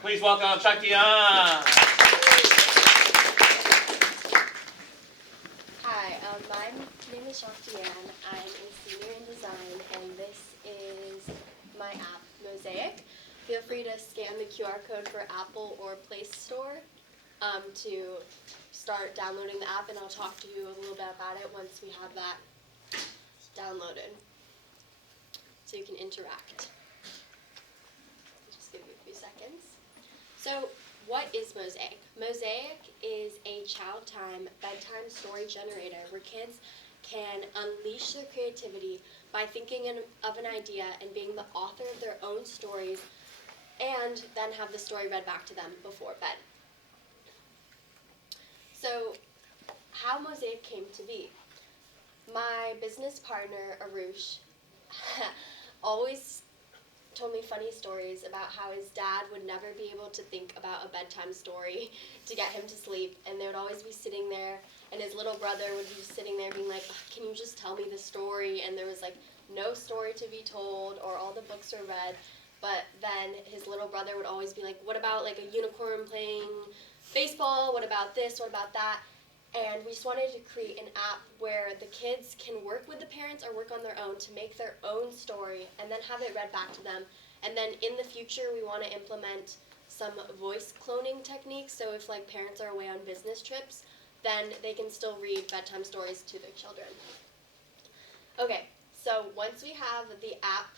Please welcome Shakti. Hi, my name is Shakti and I'm a senior in design, and this is my app, Mosaic. Feel free to scan the QR code for Apple or Play Store to start downloading the app, and I'll talk to you a little bit about it once we have that downloaded, so you can interact. Just give me a few seconds. So, what is Mosaic? Mosaic is a child time bedtime story generator where kids can unleash their creativity by thinking of an idea and being the author of their own stories, and then have the story read back to them before bed. So, how Mosaic came to be. My business partner, Arush, always told me funny stories about how his dad would never be able to think about a bedtime story to get him to sleep, and they would always be sitting there, and his little brother would be sitting there being like, can you just tell me the story? And there was like no story to be told, or all the books are read. But then his little brother would always be like, what about like a unicorn playing baseball? What about this? What about that? And we just wanted to create an app where the kids can work with the parents or work on their own to make their own story and then have it read back to them. And then in the future, we want to implement some voice cloning techniques. So if like parents are away on business trips, then they can still read bedtime stories to their children. Okay, so once we have the app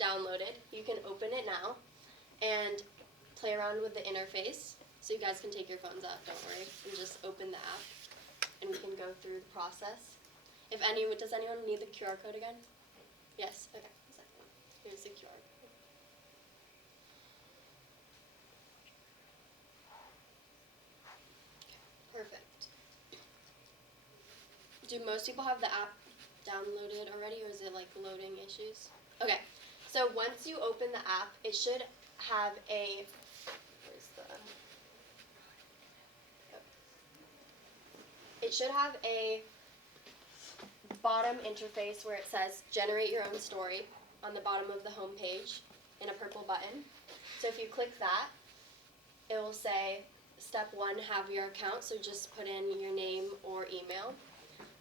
downloaded, you can open it now and play around with the interface. So you guys can take your phones out, don't worry, and just open the app, and we can go through the process. Does anyone need the QR code again? Yes, okay, a second. Here's the QR code. Okay, perfect. Do most people have the app downloaded already, or is it like loading issues? Okay, so once you open the app, it should have a, it should have a bottom interface where it says generate your own story on the bottom of the home page in a purple button. So if you click that, it will say step 1, have your account, so just put in your name or email.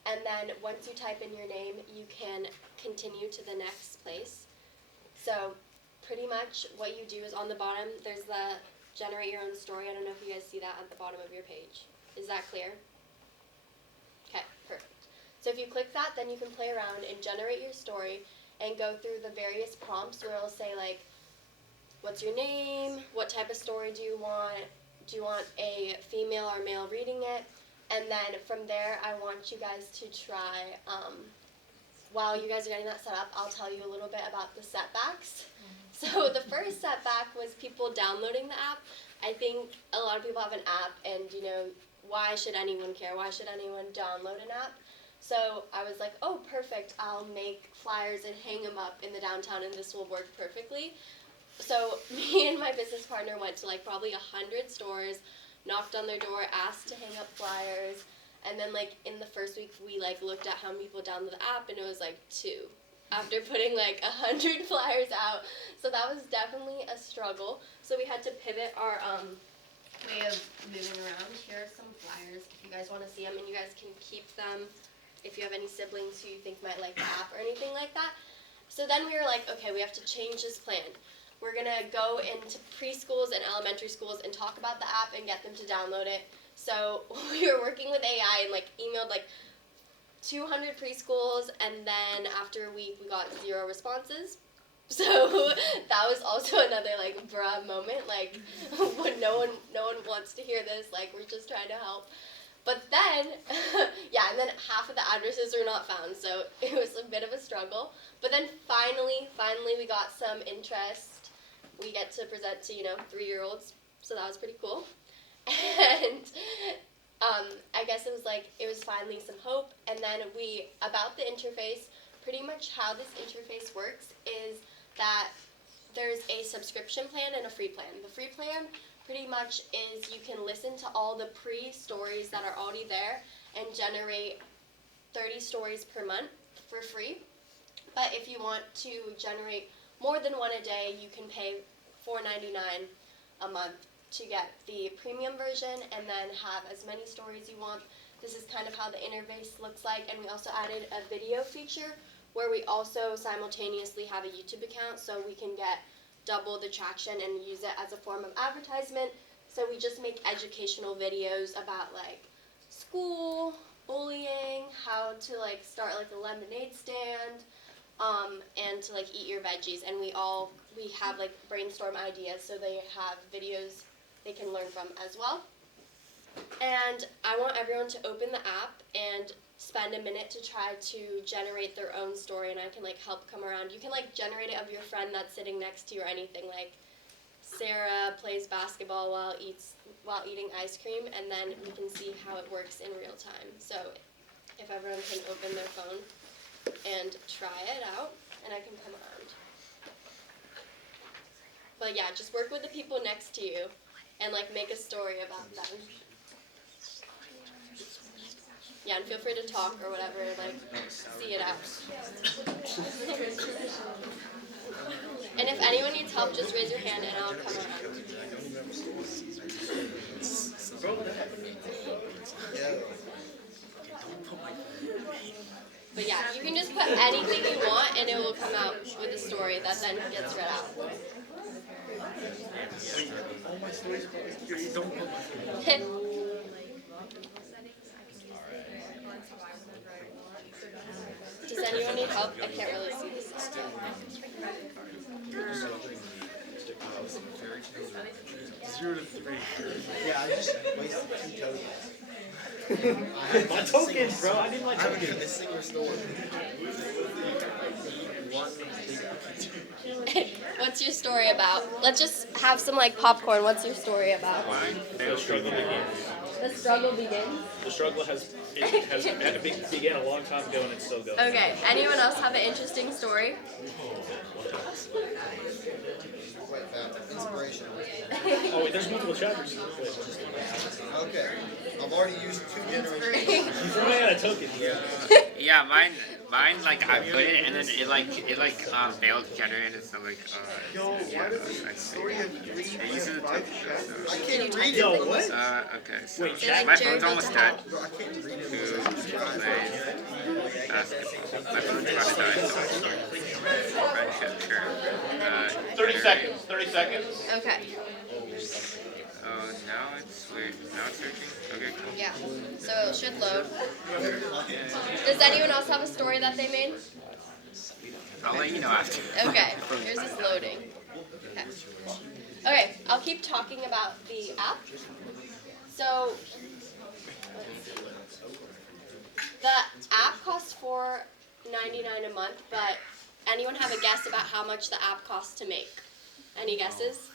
And then once you type in your name, you can continue to the next place. So pretty much what you do is on the bottom, there's the generate your own story. I don't know if you guys see that at the bottom of your page. Is that clear? Okay, perfect. So if you click that, then you can play around and generate your story and go through the various prompts where it'll say like, what's your name? What type of story do you want? Do you want a female or male reading it? And then from there, I want you guys to try, while you guys are getting that set up, I'll tell you a little bit about the setbacks. So the first setback was people downloading the app. I think a lot of people have an app, and why should anyone care? Why should anyone download an app? So I was like, oh, perfect. I'll make flyers and hang them up in the downtown, and this will work perfectly. So me and my business partner went to like probably 100 stores, knocked on their door, asked to hang up flyers, and then like in the first week we like looked at how many people download the app, and it was like 2 after putting like 100 flyers out. So that was definitely a struggle. So we had to pivot our way of moving around. Here are some flyers if you guys want to see them, and you guys can keep them if you have any siblings who you think might like the app or anything like that. So then we were like, okay, we have to change this plan. We're going to go into preschools and elementary schools and talk about the app and get them to download it. So we were working with AI and like emailed like 200 preschools, and then after a week we got 0 responses. So that was also another like bruh moment, like when no one wants to hear this, like we're just trying to help. But then, yeah, and then half of the addresses were not found, so it was a bit of a struggle. But then finally we got some interest. We get to present to 3-year-olds, so that was pretty cool. And I guess it was finally some hope. And then about the interface, pretty much how this interface works is that there's a subscription plan and a free plan. The free plan pretty much is you can listen to all the pre-stories that are already there and generate 30 stories per month for free. But if you want to generate more than one a day, you can pay $4.99 a month to get the premium version and then have as many stories you want. This is kind of how the interface looks like, and we also added a video feature where we also simultaneously have a YouTube account so we can get double the traction and use it as a form of advertisement. So we just make educational videos about like school, bullying, how to like start like a lemonade stand, and to like eat your veggies. And we have like brainstorm ideas, so they have videos they can learn from as well. And I want everyone to open the app and spend a minute to try to generate their own story, and I can like help come around. You can like generate it of your friend that's sitting next to you or anything, like Sarah plays basketball while eating ice cream, and then we can see how it works in real time. So if everyone can open their phone and try it out, and I can come around. But yeah, just work with the people next to you and like make a story about them. Yeah, and feel free to talk or whatever, like see it out. And if anyone needs help, just raise your hand and I'll come around. But yeah, you can just put anything you want and it will come out with a story that then gets read out. Does anyone need help? I can't really see this. 0 to 3. Yeah, I just wasted 2 tokens. My tokens, bro. I need my I haven't tokens. even a single store. What's your story about? Let's just have some like popcorn. What's your story about? The struggle begins. The struggle begins. The struggle began a long time ago and it's still going. Okay, anyone else have an interesting story? Inspiration. Oh, wait, there's multiple chapters. Okay. I've already used 2 generations. You're running out of tokens. Yeah, mine, like I put it and then it failed to generate it. So like, yeah, I see. It uses the token. So. I can't read it. Yo, what? Okay, so Wait, like my Jerry phone's built almost a dead. house. Bro, I can't read it. Two plays basketball. My phone's about to die. So friendship, sure. 30 seconds. 30 seconds. Okay. Oh, now it's weird. Now it's searching. Okay, cool. Yeah. So it should load. Does anyone else have a story that they made? I'll let you know after. Okay. Here's this loading. Okay. Okay. I'll keep talking about the app. So the app costs $4.99 a month, but anyone have a guess about how much the app costs to make? Any guesses?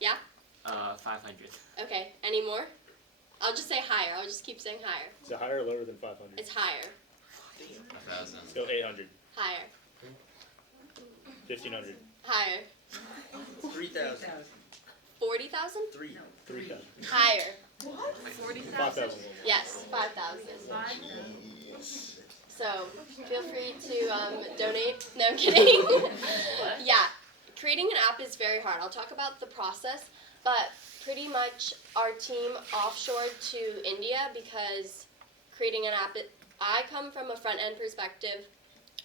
Yeah? 500. Okay. Any more? I'll just say higher. I'll just keep saying higher. Is it higher or lower than 500? It's higher. 1,000. Let's go 800. Higher. 1,500. Higher. 3,000. 40,000? 3,000. Higher. 5,000. Yes, 5,000. So feel free to donate. No, I'm kidding. Yeah, creating an app is very hard. I'll talk about the process, but pretty much our team offshored to India because creating an app, I come from a front-end perspective.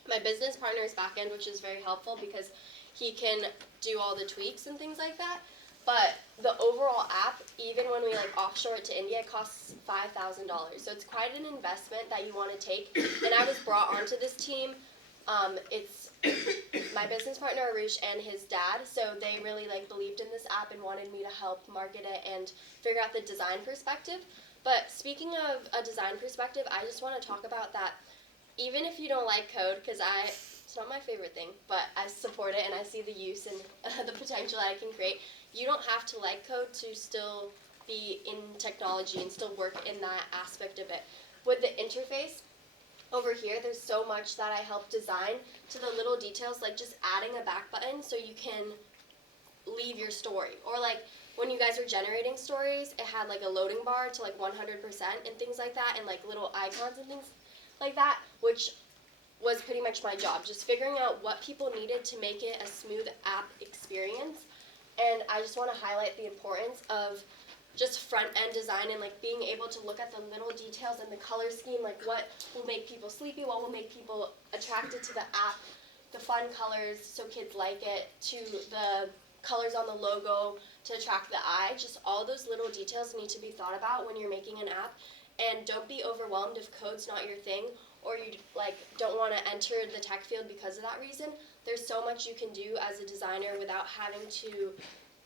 My business partner is back-end, which is very helpful because he can do all the tweaks and things like that. But the overall app, even when we like offshore it to India, it costs $5,000. So it's quite an investment that you want to take. And I was brought onto this team. It's my business partner Arush and his dad. So they really like believed in this app and wanted me to help market it and figure out the design perspective. But speaking of a design perspective, I just want to talk about that. Even if you don't like code, because it's not my favorite thing, but I support it and I see the use and the potential that it can create. You don't have to like code to still be in technology and still work in that aspect of it. With the interface, over here, there's so much that I help design to the little details, like just adding a back button so you can leave your story. Or like when you guys were generating stories, it had like a loading bar to like 100% and things like that, and like little icons and things like that, which was pretty much my job, just figuring out what people needed to make it a smooth app experience. And I just want to highlight the importance of just front-end design and like being able to look at the little details and the color scheme, like what will make people sleepy, what will make people attracted to the app, the fun colors so kids like it, to the colors on the logo to attract the eye. Just all those little details need to be thought about when you're making an app. And don't be overwhelmed if code's not your thing, or you like don't want to enter the tech field because of that reason. There's so much you can do as a designer without having to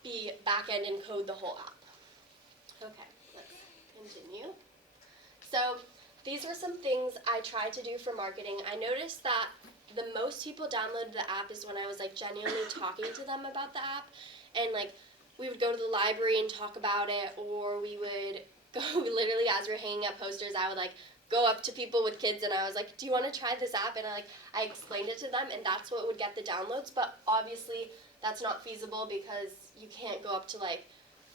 be back-end and code the whole app. Okay, let's continue. So these were some things I tried to do for marketing. I noticed that the most people downloaded the app is when I was like genuinely talking to them about the app, and like we would go to the library and talk about it, or we would go literally as we're hanging up posters, I would like go up to people with kids and I was like, do you want to try this app? And I explained it to them, and that's what would get the downloads. But obviously that's not feasible because you can't go up to like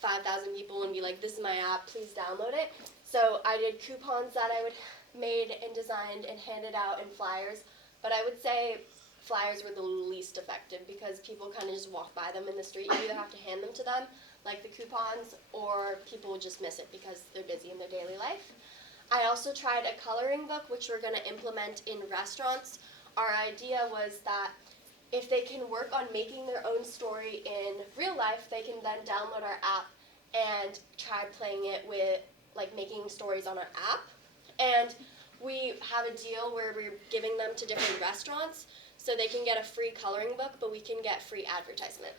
5,000 people and be like, this is my app, please download it. So I did coupons that I would made and designed and handed out in flyers. But I would say flyers were the least effective because people kind of just walk by them in the street. You either have to hand them to them, like the coupons, or people will just miss it because they're busy in their daily life. I also tried a coloring book, which we're going to implement in restaurants. Our idea was that if they can work on making their own story in real life, they can then download our app and try playing it with, like, making stories on our app. And we have a deal where we're giving them to different restaurants so they can get a free coloring book, but we can get free advertisement.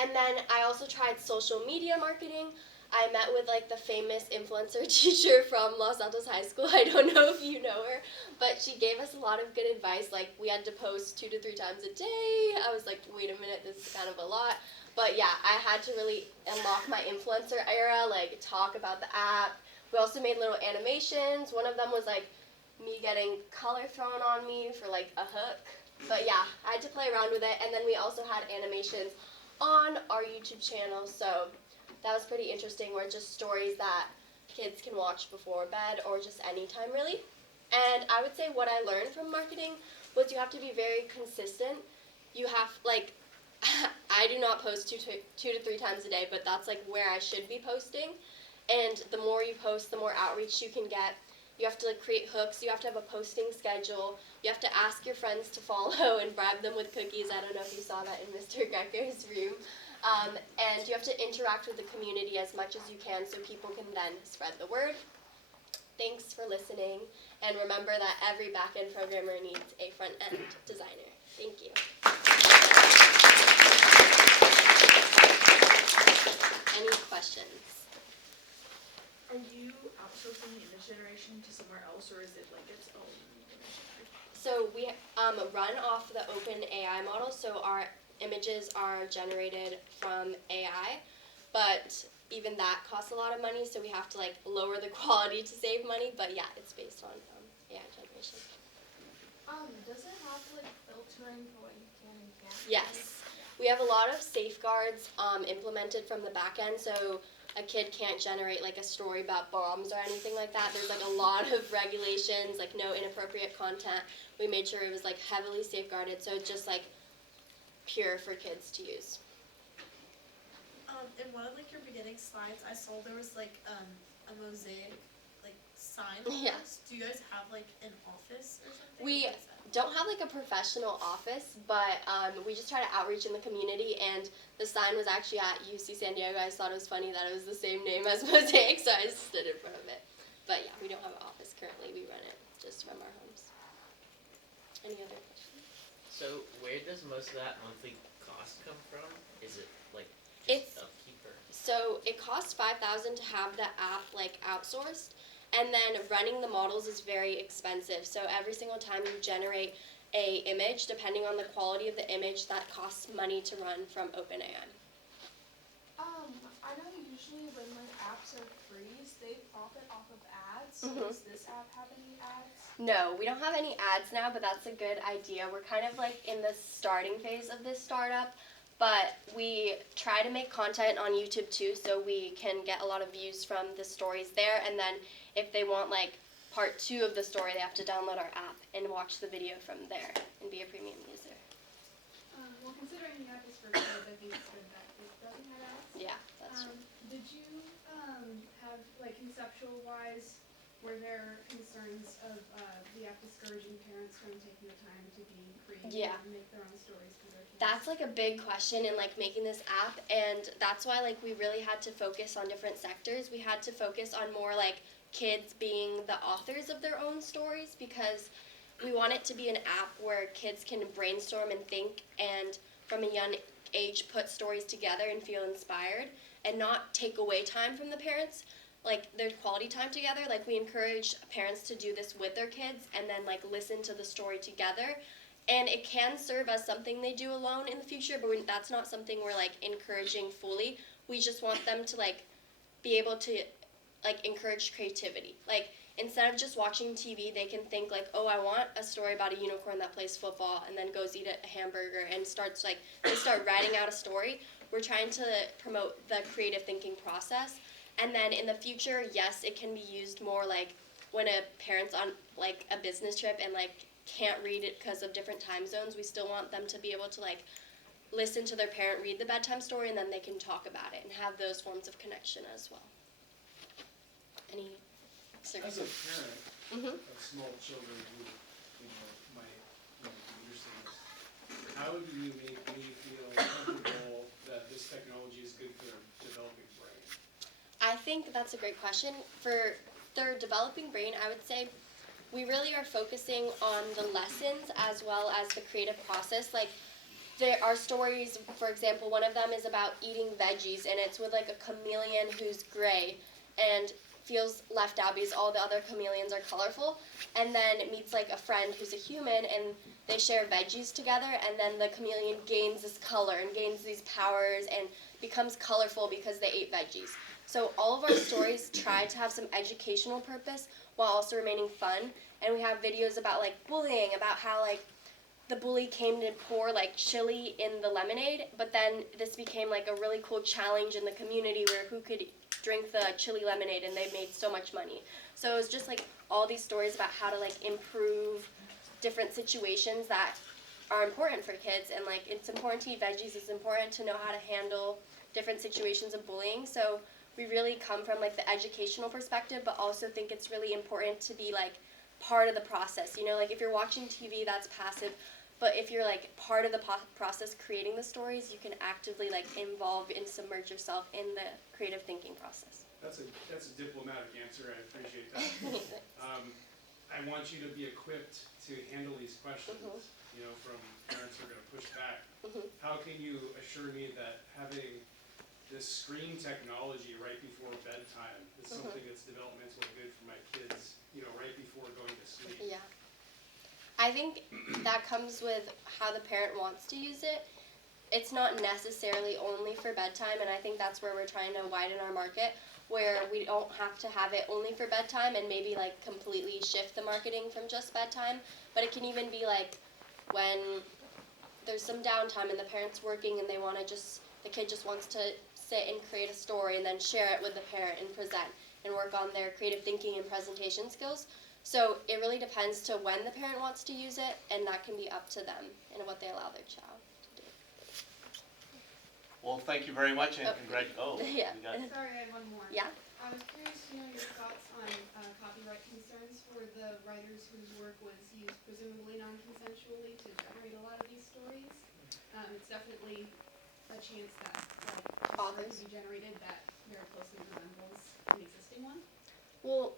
And then I also tried social media marketing. I met with like the famous influencer teacher from Los Altos High School. I don't know if you know her, but she gave us a lot of good advice. Like we had to post 2 to 3 times a day. I was like, wait a minute, this is kind of a lot. But yeah, I had to really unlock my influencer era, like talk about the app. We also made little animations. One of them was like me getting color thrown on me for like a hook. But yeah, I had to play around with it. And then we also had animations on our YouTube channel. So that was pretty interesting, where just stories that kids can watch before bed or just anytime really. And I would say what I learned from marketing was you have to be very consistent. You have, like, I do not post 2 to 3 times a day, but that's like where I should be posting. And the more you post, the more outreach you can get. You have to like create hooks. You have to have a posting schedule. You have to ask your friends to follow and bribe them with cookies. I don't know if you saw that in Mr. Gecker's room. And you have to interact with the community as much as you can so people can then spread the word. Thanks for listening. And remember that every back-end programmer needs a front-end designer. Thank you. Any questions? Are you outsourcing the image generation to somewhere else, or is it like its own image generation? So we run off the open AI model, so our images are generated from AI, but even that costs a lot of money, so we have to like lower the quality to save money, but yeah, it's based on AI generation. Does it have like filtering for what you can and can't? Yes. We have a lot of safeguards implemented from the back end, so a kid can't generate like a story about bombs or anything like that. There's like a lot of regulations, like no inappropriate content. We made sure it was like heavily safeguarded, so it's just like pure for kids to use. In one of like your beginning slides, I saw there was like a mosaic like sign. Yeah. Do you guys have like an office or something? We don't have like a professional office, but we just try to outreach in the community, and the sign was actually at UC San Diego. I just thought it was funny that it was the same name as Mosaic, so I just stood in front of it. But yeah, we don't have an office currently. We run it just from our homes. Any other questions? So where does most of that monthly cost come from? Is it like It's- just upkeep or? So it costs $5,000 to have the app like outsourced, and then running the models is very expensive. So every single time you generate a image, depending on the quality of the image, that costs money to run from OpenAI. I know usually when like apps are free, they profit off of ads. So Mhm. does this app have any ads? No, we don't have any ads now, but that's a good idea. We're kind of like in the starting phase of this startup, but we try to make content on YouTube too, so we can get a lot of views from the stories there, and then if they want like part 2 of the story, they have to download our app and watch the video from there and be a premium user. Well, considering the app is for kids, I think it's good conceptual wise, were there concerns of the app discouraging parents from taking the time to be creative Yeah. and make their own stories for their kids? That's like a big question in like making this app, and that's why like we really had to focus on different sectors. We had to focus on more like kids being the authors of their own stories, because we want it to be an app where kids can brainstorm and think, and from a young age put stories together and feel inspired, and not take away time from the parents, like their quality time together. Like we encourage parents to do this with their kids and then like listen to the story together. And it can serve as something they do alone in the future, but that's not something we're like encouraging fully. We just want them to like be able to like encourage creativity. Like instead of just watching TV, they can think like, oh, I want a story about a unicorn that plays football and then goes eat a hamburger and starts like, they start writing out a story. We're trying to promote the creative thinking process. And then in the future, yes, it can be used more like when a parent's on like a business trip and like can't read it because of different time zones. We still want them to be able to like listen to their parent read the bedtime story, and then they can talk about it and have those forms of connection as well. Any As a parent Mhm. of small children who, might, be interested in this, how do you make me feel comfortable that this technology is good for their developing brain? I think that's a great question. For their developing brain, I would say we really are focusing on the lessons as well as the creative process. Like there are stories, for example, one of them is about eating veggies, and it's with like a chameleon who's gray and feels left out because all the other chameleons are colorful, and then it meets like a friend who's a human, and they share veggies together, and then the chameleon gains this color and gains these powers and becomes colorful because they ate veggies. So all of our stories try to have some educational purpose while also remaining fun, and we have videos about like bullying, about how like the bully came to pour like chili in the lemonade, but then this became like a really cool challenge in the community where who could drink the chili lemonade, and they made so much money. So it was just like all these stories about how to like improve different situations that are important for kids, and like it's important to eat veggies, it's important to know how to handle different situations of bullying. So we really come from like the educational perspective, but also think it's really important to be like part of the process. Like if you're watching TV, that's passive, but if you're like part of the process creating the stories, you can actively like involve and submerge yourself in the creative thinking process. That's a diplomatic answer. I appreciate that. I want you to be equipped to handle these questions. From parents who are going to push back. How can you assure me that having this screen technology right before bedtime is something that's developmentally good for my kids? Right before going to sleep. Yeah. I think that comes with how the parent wants to use it. It's not necessarily only for bedtime, and I think that's where we're trying to widen our market, where we don't have to have it only for bedtime and maybe like completely shift the marketing from just bedtime, but it can even be like when there's some downtime and the parent's working and the kid just wants to sit and create a story and then share it with the parent and present and work on their creative thinking and presentation skills. So it really depends to when the parent wants to use it, and that can be up to them and what they allow their child to do. Well, thank you very much, and Yeah. we got Sorry, I have one more. Yeah. I was curious to know your thoughts on copyright concerns for the writers whose work was used presumably non-consensually to generate a lot of these stories. It's definitely a chance that a story could be generated that very closely resembles an existing one. Well,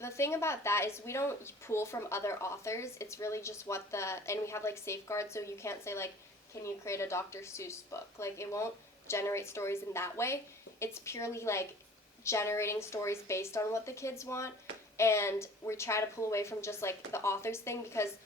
the thing about that is we don't pull from other authors. It's really just and we have like safeguards, so you can't say like, can you create a Dr. Seuss book? Like it won't generate stories in that way. It's purely like generating stories based on what the kids want, and we try to pull away from just like the author's thing, because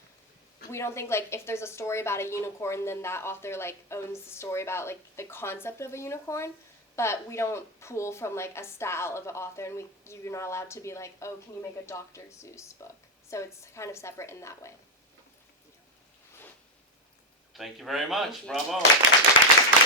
we don't think like if there's a story about a unicorn, then that author like owns the story about like the concept of a unicorn. But we don't pull from like a style of an author, and you're not allowed to be like, oh, can you make a Dr. Seuss book? So it's kind of separate in that way. Thank you very much. Thank you. Bravo.